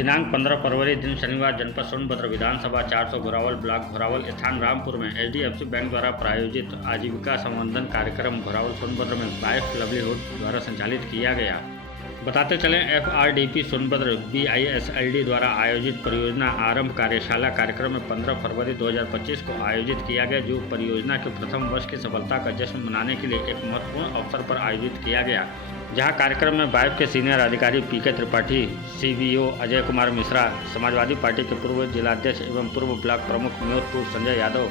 दिनांक 15 फरवरी दिन शनिवार जनपद सोनभद्र विधानसभा 400 घोरावल ब्लॉक घोरावल स्थान रामपुर में एचडीएफसी बैंक द्वारा प्रायोजित आजीविका संवर्धन कार्यक्रम घोरावल सोनभद्र में वाइफ लाइवलीहुड द्वारा संचालित किया गया। बताते चलें, एफआरडीपी सोनभद्र बीआईएसएलडी द्वारा आयोजित परियोजना आरंभ कार्यशाला कार्यक्रम में 15 फरवरी 2025 को आयोजित किया गया, जो परियोजना के प्रथम वर्ष की सफलता का जश्न मनाने के लिए एक महत्वपूर्ण अवसर पर आयोजित किया गया। जहां कार्यक्रम में वाइफ के सीनियर अधिकारी पीके त्रिपाठी, सीबीओ अजय कुमार मिश्रा, समाजवादी पार्टी के पूर्व जिलाध्यक्ष एवं पूर्व ब्लॉक प्रमुख म्योरपुर संजय यादव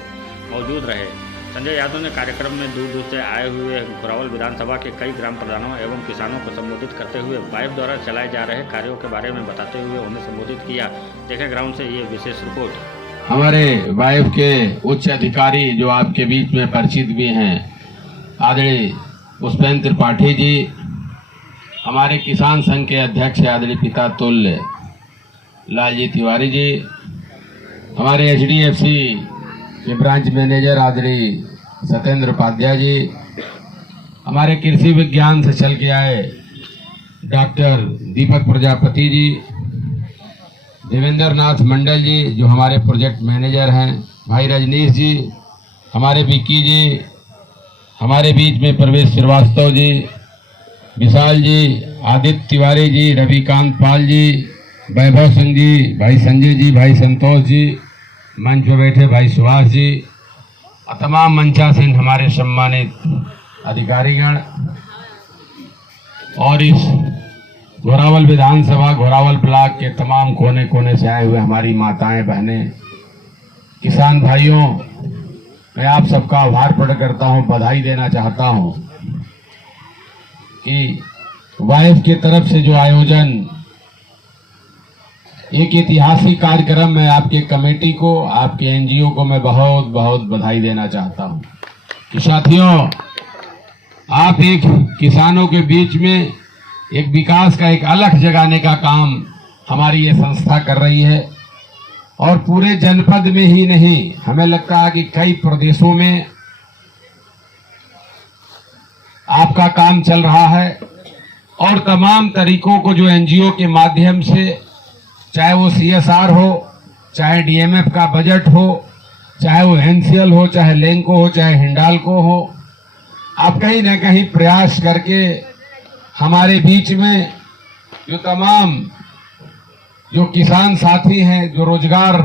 मौजूद रहे। संजय यादव ने कार्यक्रम में दूर दूर से आए हुए घोरावल विधानसभा के कई ग्राम प्रधानों एवं किसानों को संबोधित करते हुए वाइफ द्वारा चलाए जा रहे कार्यों के बारे में बताते हुए उन्हें संबोधित किया। देखें ग्राउंड से ये विशेष रिपोर्ट। हमारे वाइफ के उच्च अधिकारी जो आपके बीच में परिचित भी हैं, आदरणीय पुष्पेंद्र त्रिपाठी जी, हमारे किसान संघ के अध्यक्ष आदरणीय पिता तुल्य लालजी तिवारी जी, हमारे एचडीएफसी के ब्रांच मैनेजर आदरणीय सत्येंद्र उपाध्याय जी, हमारे कृषि विज्ञान से चल के आए डॉक्टर दीपक प्रजापति जी, देवेंद्र नाथ मंडल जी जो हमारे प्रोजेक्ट मैनेजर हैं, भाई रजनीश जी, हमारे विक्की जी, हमारे बीच में प्रवेश श्रीवास्तव जी, विशाल जी, आदित्य तिवारी जी, रविकांत पाल जी, वैभव सिंह जी, भाई संजय जी, भाई संतोष जी, मंच पर बैठे भाई सुभाष जी और तमाम मंचासीन हमारे सम्मानित अधिकारीगण और इस घोरावल विधानसभा घोरावल ब्लॉक के तमाम कोने कोने से आए हुए हमारी माताएं बहनें, किसान भाइयों, मैं आप सबका आभार प्रकट करता हूं, बधाई देना चाहता हूं कि वाइफ की तरफ से जो आयोजन एक ऐतिहासिक कार्यक्रम है, आपके कमेटी को, आपके एनजीओ को मैं बहुत बहुत बधाई देना चाहता हूं कि साथियों, आप एक किसानों के बीच में एक विकास का एक अलख जगाने का काम हमारी ये संस्था कर रही है और पूरे जनपद में ही नहीं, हमें लगता है कि कई प्रदेशों में आपका काम चल रहा है और तमाम तरीकों को जो एनजीओ के माध्यम से, चाहे वो सीएसआर हो, चाहे डीएमएफ का बजट हो, चाहे वो एनसीएल हो, चाहे लेंको हो, चाहे हिंडाल्को हो, आप कहीं ना कहीं प्रयास करके हमारे बीच में जो तमाम जो किसान साथी हैं, जो रोजगार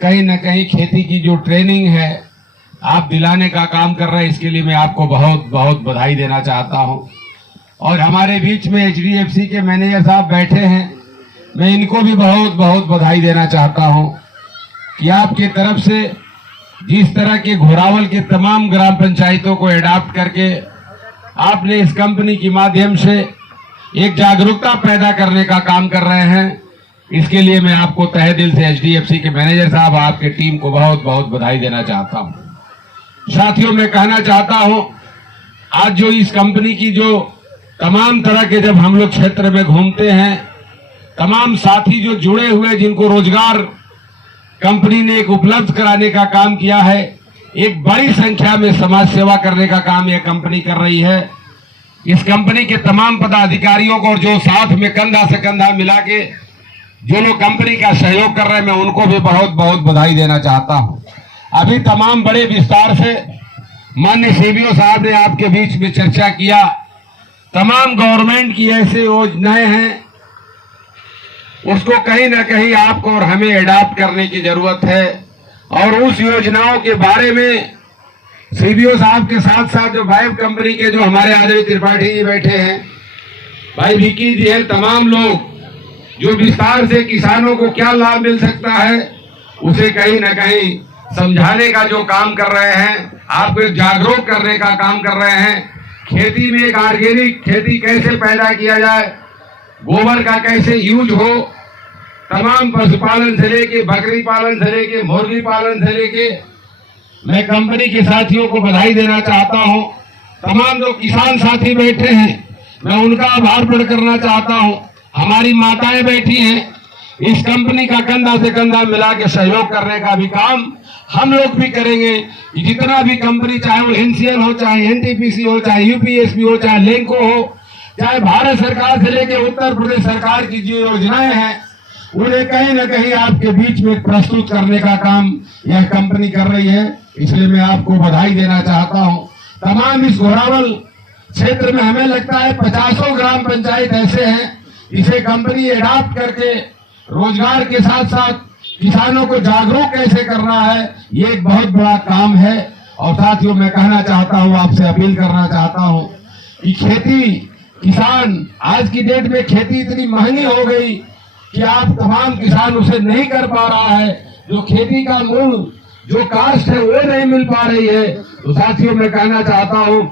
कहीं ना कहीं खेती की जो ट्रेनिंग है आप दिलाने का काम कर रहे हैं, इसके लिए मैं आपको बहुत बहुत बधाई देना चाहता हूं। और हमारे बीच में एचडीएफसी के मैनेजर साहब बैठे हैं, मैं इनको भी बहुत बहुत बधाई देना चाहता हूं कि आपकी तरफ से जिस तरह के घोरावल के तमाम ग्राम पंचायतों को एडाप्ट करके आपने इस कंपनी के माध्यम से एक जागरूकता पैदा करने का काम कर रहे हैं, इसके लिए मैं आपको तहे दिल से एचडीएफसी के मैनेजर साहब, आपके टीम को बहुत बहुत बधाई देना चाहता हूं। साथियों, मैं कहना चाहता हूं, आज जो इस कंपनी की जो तमाम तरह के जब हम लोग क्षेत्र में घूमते हैं, तमाम साथी जो जुड़े हुए, जिनको रोजगार कंपनी ने एक उपलब्ध कराने का काम किया है, एक बड़ी संख्या में समाज सेवा करने का काम यह कंपनी कर रही है। इस कंपनी के तमाम पदाधिकारियों को और जो साथ में कंधा से कंधा मिला के जो लोग कंपनी का सहयोग कर रहे हैं, मैं उनको भी बहुत बहुत बधाई देना चाहता हूं। अभी तमाम बड़े विस्तार से माननीय सीबीओ साहब ने आपके बीच में चर्चा किया, तमाम गवर्नमेंट की ऐसी योजनाएं हैं, उसको कहीं ना कहीं आपको और हमें एडाप्ट करने की जरूरत है और उस योजनाओं के बारे में सीबीओ साहब के साथ साथ जो वाइफ कंपनी के जो हमारे आदरणीय त्रिपाठी जी बैठे हैं, भाई विक्की जी हैं, तमाम लोग जो विस्तार से किसानों को क्या लाभ मिल सकता है उसे कहीं ना कहीं समझाने का जो काम कर रहे हैं, आपको जागरूक करने का काम कर रहे हैं। खेती में एक ऑर्गेनिक खेती कैसे पैदा किया जाए, गोबर का कैसे यूज हो, तमाम पशुपालन से लेके बकरी पालन से लेके मुर्गी पालन से लेके, मैं कंपनी के साथियों को बधाई देना चाहता हूं। तमाम जो किसान साथी बैठे हैं, मैं उनका आभार प्रकट करना चाहता हूं। हमारी माताएं बैठी हैं, इस कंपनी का कंधा से कंधा मिला के सहयोग करने का भी काम हम लोग भी करेंगे। जितना भी कंपनी, चाहे वो एनसीएल हो, चाहे एनटीपीसी हो, चाहे यूपीएसपी हो, चाहे लेंको हो, चाहे भारत सरकार से लेकर उत्तर प्रदेश सरकार की जो योजनाएं हैं, उन्हें कहीं न कहीं आपके बीच में प्रस्तुत करने का काम यह कंपनी कर रही है। इसलिए मैं आपको बधाई देना चाहता हूं। तमाम इस घोरावल क्षेत्र में हमें लगता है 50 ग्राम पंचायत ऐसे हैं, इसे कंपनी एडॉप्ट करके रोजगार के साथ साथ किसानों को जागरूक कैसे करना है, ये एक बहुत बड़ा काम है। और साथियों, मैं कहना चाहता हूं, आपसे अपील करना चाहता हूं कि खेती, किसान, आज की डेट में खेती इतनी महंगी हो गई कि आप तमाम किसान उसे नहीं कर पा रहा है। जो खेती का मूल जो कास्ट है वो नहीं मिल पा रही है। तो साथियों, मैं कहना चाहता हूं,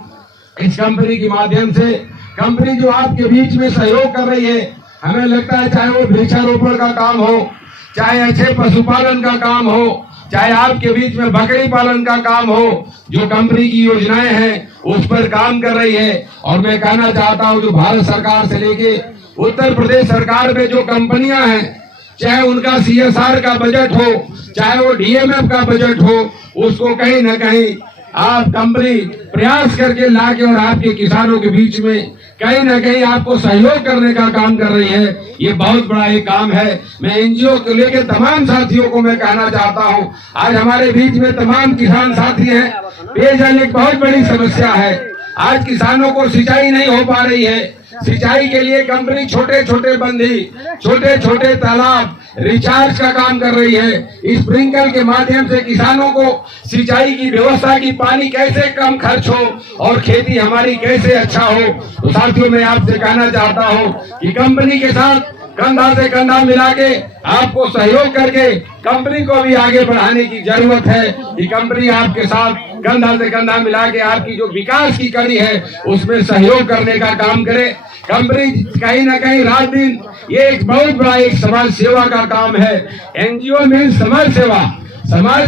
इस कंपनी के माध्यम से कंपनी जो आपके बीच में सहयोग कर रही है, हमें लगता है चाहे वो वृक्षारोपण का काम हो, चाहे अच्छे पशुपालन का काम हो, चाहे आपके बीच में बकरी पालन का काम हो, जो कंपनी की योजनाएं हैं उस पर काम कर रही है। और मैं कहना चाहता हूं, जो भारत सरकार से लेके उत्तर प्रदेश सरकार में जो कंपनियां हैं, चाहे उनका CSR का बजट हो, चाहे वो DMF का बजट हो, उसको कहीं न कहीं आप कंपनी प्रयास करके लाके और आपके किसानों के बीच में कहीं न कहीं आपको सहयोग करने का काम कर रही है। ये बहुत बड़ा एक काम है। मैं NGO को लेकर तमाम साथियों को मैं कहना चाहता हूं, आज हमारे बीच में तमाम किसान साथी हैं। पेयजल एक बहुत बड़ी समस्या है। आज किसानों को सिंचाई नहीं हो पा रही है। सिंचाई के लिए कंपनी छोटे छोटे बंधी, छोटे छोटे तालाब, रिचार्ज का काम कर रही है। स्प्रिंकल के माध्यम से किसानों को सिंचाई की व्यवस्था की, पानी कैसे कम खर्च हो और खेती हमारी कैसे अच्छा हो। तो साथियों, मैं आपसे कहना चाहता हूं कि कंपनी के साथ कंधा से कंधा मिला के आपको सहयोग करके कंपनी को भी आगे बढ़ाने की जरूरत है कि कंपनी आपके साथ कंधा से कंधा मिला के आपकी जो विकास की कड़ी है उसमें सहयोग करने का काम करे। कंपनी कहीं ना कहीं रात दिन ये एक बहुत बड़ा एक समाज सेवा का काम है। NGO में समाज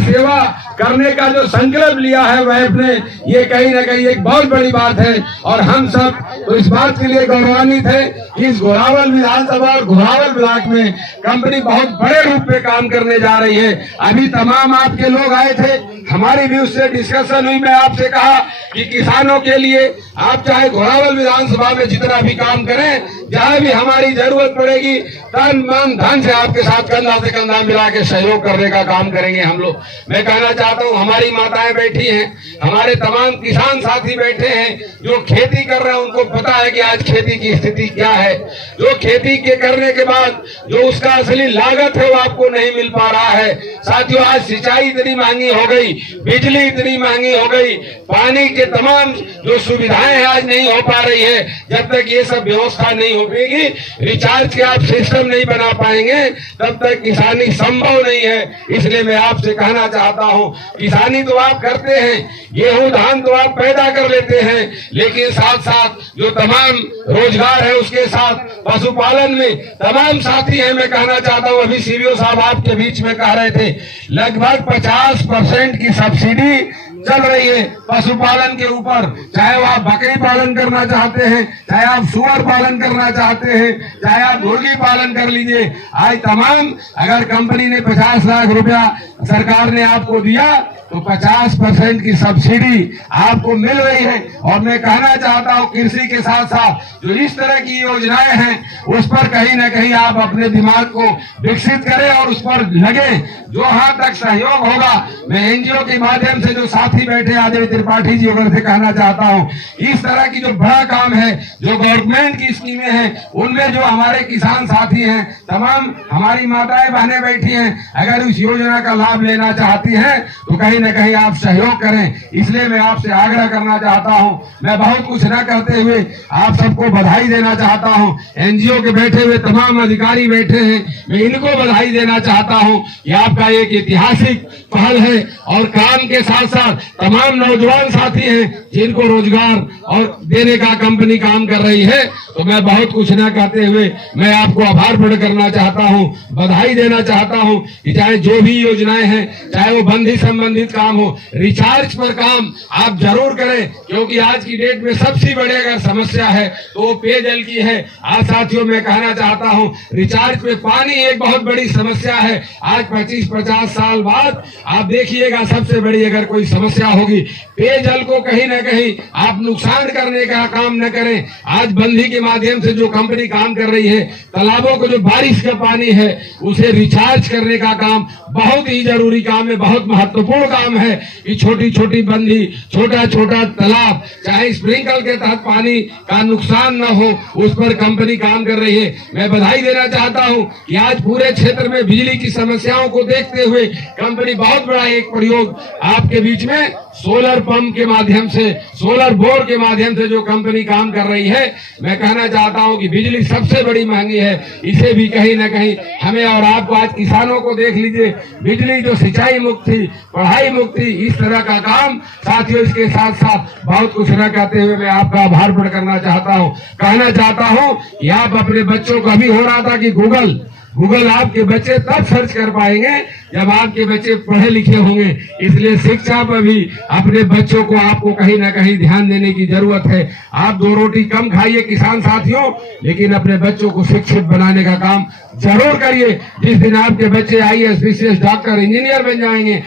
सेवा करने का जो संकल्प लिया है वह अपने, ये कहीं ना कहीं एक बहुत बड़ी बात है। और हम सब तो इस बात के लिए गौरवान्वित है कि इस घोरावल विधानसभा और घोरावल ब्लॉक में कंपनी बहुत बड़े रूप में काम करने जा रही है। अभी तमाम आपके लोग आए थे, हमारी भी उससे डिस्कशन हुई। मैं आपसे कहा कि किसानों के लिए आप चाहे घोरावल विधानसभा में जितना भी काम करें, जहाँ भी हमारी जरूरत पड़ेगी, तन मन धन से आपके साथ कंधा से कंधा मिला के सहयोग करने का काम करेंगे हम लोग। मैं कहना चाहता हूँ, हमारी माताएं बैठी हैं, हमारे तमाम किसान साथी बैठे हैं जो खेती कर रहे हैं, उनको पता है कि आज खेती की स्थिति क्या है। जो खेती के करने के बाद जो उसका असली लागत है वो आपको नहीं मिल पा रहा है। साथियों, आज सिंचाई इतनी महंगी हो गई, बिजली इतनी महंगी हो गई, पानी के तमाम जो सुविधाएं हैं आज नहीं हो पा रही है। जब तक ये सब व्यवस्था नहीं हो पाएगी, रिचार्ज के आप सिस्टम नहीं बना पाएंगे, तब तक किसानी संभव नहीं है। इसलिए मैं आपसे कहना चाहता हूं, किसानी तो आप करते हैं, गेहूं धान तो आप पैदा कर लेते हैं, लेकिन साथ साथ जो तमाम रोजगार है उसके साथ पशुपालन में तमाम साथी हैं। मैं कहना चाहता हूं, अभी CBO साहब आपके बीच में कह रहे थे, लगभग 50% की सब्सिडी चल रही है पशुपालन के ऊपर। चाहे वो आप बकरी पालन करना चाहते हैं, चाहे आप सुअर पालन करना चाहते हैं, चाहे आप मुर्गी पालन कर लीजिए। आज तमाम अगर कंपनी ने 50 लाख रुपया सरकार ने आपको दिया तो 50% की सब्सिडी आपको मिल रही है। और मैं कहना चाहता हूं, कृषि के साथ साथ जो इस तरह की योजनाएं हैं उस पर कहीं ना कहीं आप अपने दिमाग को विकसित करें और उस पर लगे। जो हाथ तक सहयोग होगा, मैं NGO के माध्यम से जो साथी बैठे आदित्य त्रिपाठी जी वगैरह से कहना चाहता हूं, इस तरह की जो बड़ा काम है, जो गवर्नमेंट की स्कीमें हैं, उनमें जो हमारे किसान साथी हैं, तमाम हमारी माताएं बहनें बैठी हैं, अगर उस योजना का लाभ लेना चाहती हैं तो कहीं न कहीं आप सहयोग करें। इसलिए मैं आपसे आग्रह करना चाहता हूं। मैं बहुत कुछ न कहते हुए आप सबको बधाई देना चाहता हूं। NGO के बैठे हुए तमाम अधिकारी बैठे हैं, मैं इनको बधाई देना चाहता हूं। ये आपका एक ऐतिहासिक पहल है और काम के साथ साथ तमाम नौजवान साथी हैं जिनको रोजगार और देने का कंपनी काम कर रही है। तो मैं बहुत कुछ न कहते हुए मैं आपको आभार प्रकट करना चाहता हूं, बधाई देना चाहता हूं कि चाहे जो भी योजनाएं हैं, चाहे वो बंदी संबंधित काम हो, रिचार्ज पर काम आप जरूर करें, क्योंकि आज की डेट में सबसे बड़ी अगर समस्या है तो वो पेयजल की है। आज साथियों, मैं कहना चाहता हूं, रिचार्ज पे पानी एक बहुत बड़ी समस्या है। आज 25-50 साल बाद आप देखिएगा सबसे बड़ी अगर कोई समस्या समस्या होगी। पेयजल को कहीं ना कहीं आप नुकसान करने का काम न करें। आज बंधी के माध्यम से जो कंपनी काम कर रही है, तालाबों को जो बारिश का पानी है उसे रिचार्ज करने का काम बहुत ही जरूरी काम है, बहुत महत्वपूर्ण काम है कि छोटी छोटी बंधी, छोटा छोटा तालाब, चाहे स्प्रिंकल के तहत पानी का नुकसान न हो, उस पर कंपनी काम कर रही है। मैं बधाई देना चाहता हूं कि आज पूरे क्षेत्र में बिजली की समस्याओं को देखते हुए कंपनी बहुत बड़ा एक प्रयोग आपके बीच में सोलर पंप के माध्यम से, सोलर बोर के माध्यम से जो कंपनी काम कर रही है, मैं कहना चाहता हूं कि बिजली सबसे बड़ी महंगी है, इसे भी कहीं ना कहीं हमें और आपको, आज किसानों को देख लीजिए, बिजली जो सिंचाई मुक्त थी, पढ़ाई मुक्त थी, इस तरह का काम साथियों, इसके साथ साथ बहुत कुछ न कहते हुए मैं आपका आभार प्रकट करना चाहता हूं। कहना चाहता हूं कि आप अपने बच्चों को, अभी हो रहा था कि गूगल आपके बच्चे तब सर्च कर पाएंगे जब आपके बच्चे पढ़े लिखे होंगे। इसलिए शिक्षा पर भी अपने बच्चों को आपको कहीं ना कहीं ध्यान देने की जरूरत है। आप 2 रोटी कम खाइए किसान साथियों, लेकिन अपने बच्चों को शिक्षित बनाने का काम जरूर करिए। जिस दिन आपके बच्चे IAS, BCS, डॉक्टर, इंजीनियर बन जाएंगे,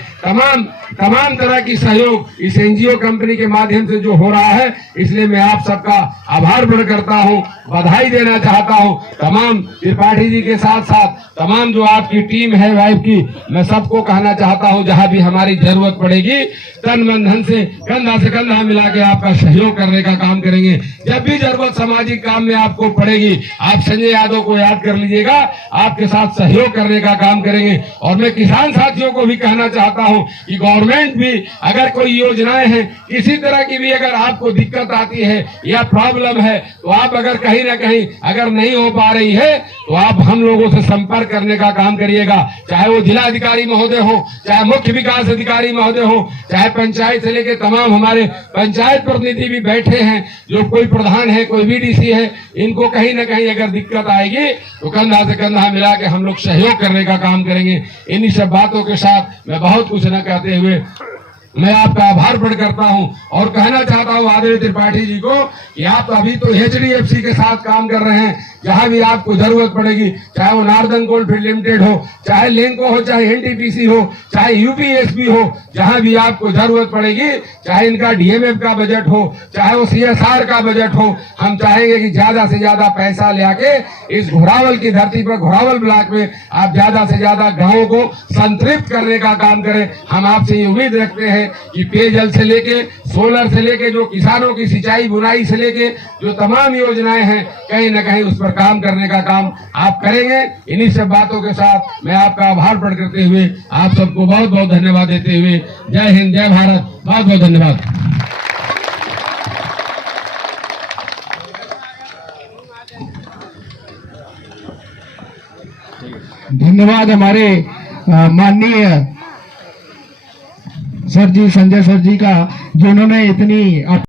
तमाम तरह की सहयोग इस NGO कंपनी के माध्यम से जो हो रहा है, इसलिए मैं आप सबका आभार प्रकट करता हूं, बधाई देना चाहता हूं। तमाम त्रिपाठी जी के साथ साथ तमाम जो आपकी टीम है वाइफ की, मैं सबको कहना चाहता हूं, जहां भी हमारी जरूरत पड़ेगी तन मन धन से कंधा मिला के आपका सहयोग करने का काम करेंगे। जब भी जरूरत सामाजिक काम में आपको पड़ेगी, आप संजय यादव को याद कर लीजिएगा, आपके साथ सहयोग करने का काम करेंगे। और मैं किसान साथियों को भी कहना चाहता हूं कि गवर्नमेंट भी अगर कोई योजनाएं हैं, किसी तरह की भी अगर आपको दिक्कत आती है या प्रॉब्लम है, तो आप अगर कहीं ना कहीं अगर नहीं हो पा रही है, तो आप हम लोगों से संपर्क करने का काम करिएगा। चाहे वो जिलाधिकारी महोदय हो, चाहे मुख्य विकास अधिकारी महोदय हो, चाहे पंचायत से लेकर तमाम हमारे पंचायत प्रतिनिधि भी बैठे हैं, जो कोई प्रधान है, कोई VDC है, इनको कहीं ना कहीं अगर दिक्कत आएगी तो कंधा से कंधा मिला के हम लोग सहयोग करने का काम करेंगे। इन्हीं सब बातों के साथ मैं बहुत कुछ न कहते हुए मैं आपका आभार प्रकट करता हूं और कहना चाहता हूं आदरणीय त्रिपाठी जी को कि आप अभी तो HDFC के साथ काम कर रहे हैं। जहां भी आपको जरूरत पड़ेगी, चाहे वो नार्दर्न कोलफील्ड लिमिटेड हो, चाहे लेंको हो, चाहे NTPC हो, चाहे UPSB हो, जहां भी आपको जरूरत पड़ेगी, चाहे इनका DMF का बजट हो, चाहे वो CSR का बजट हो, हम चाहेंगे कि ज्यादा से ज्यादा पैसा लेके इस घोरावल की धरती पर, घोरावल ब्लॉक में आप ज्यादा से ज्यादा गांवों को संतृप्त करने का काम करें। हम आपसे ये उम्मीद रखते हैं कि पेयजल से लेके, सोलर से लेके, जो किसानों की सिंचाई बुनाई से लेके जो तमाम योजनाएं हैं, कहीं ना कहीं उस पर काम करने का काम आप करेंगे। इन्हीं सब बातों के साथ मैं आपका आभार प्रकट करते हुए आप सबको बहुत बहुत धन्यवाद देते हुए जय हिंद, जय भारत, बहुत बहुत धन्यवाद। धन्यवाद हमारे माननीय सर जी, संजय सर जी का, जिन्होंने इतनी